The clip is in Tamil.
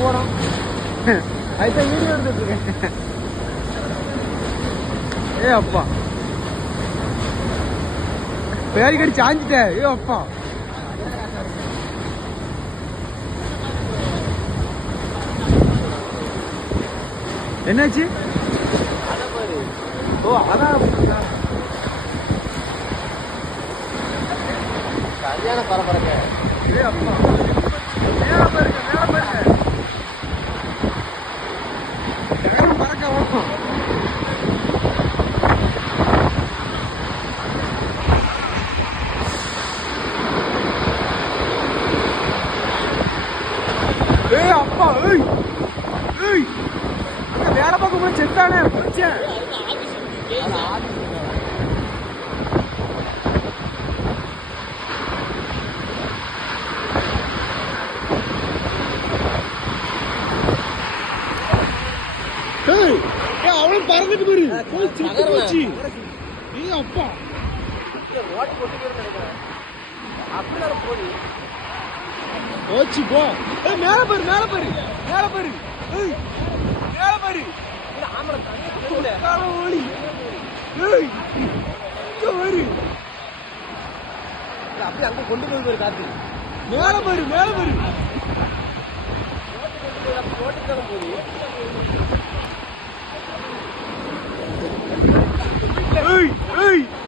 போறோம். அதுதான் வீடியோ எடுத்துட்டு இருக்கேன். ஏ அப்பா பேரிக்கடி சாஞ்சிட்டேன். ஏ அப்பா என்னாச்சு? ஓ அதான் சரியான பரபரக்க. ஏ அப்பா மேல பாருங்க, மேல பாருங்க, பறக்க ஓடும். ஏய் அப்பா, ஏய் ஏய் அங்க வேலை பார்க்க போய் செத்தானே பிடிச்சேன். அவளும் பறந்துட்டு போச்சு. ஏய் அப்பா போச்சு போ. மேல பாரு, மேல பாரு, மேல பாரு, மேல பாரு. ஓடி அப்படியே அங்க கொண்டு போய் காத்து. மேல பாரு, மேல பாரு. போது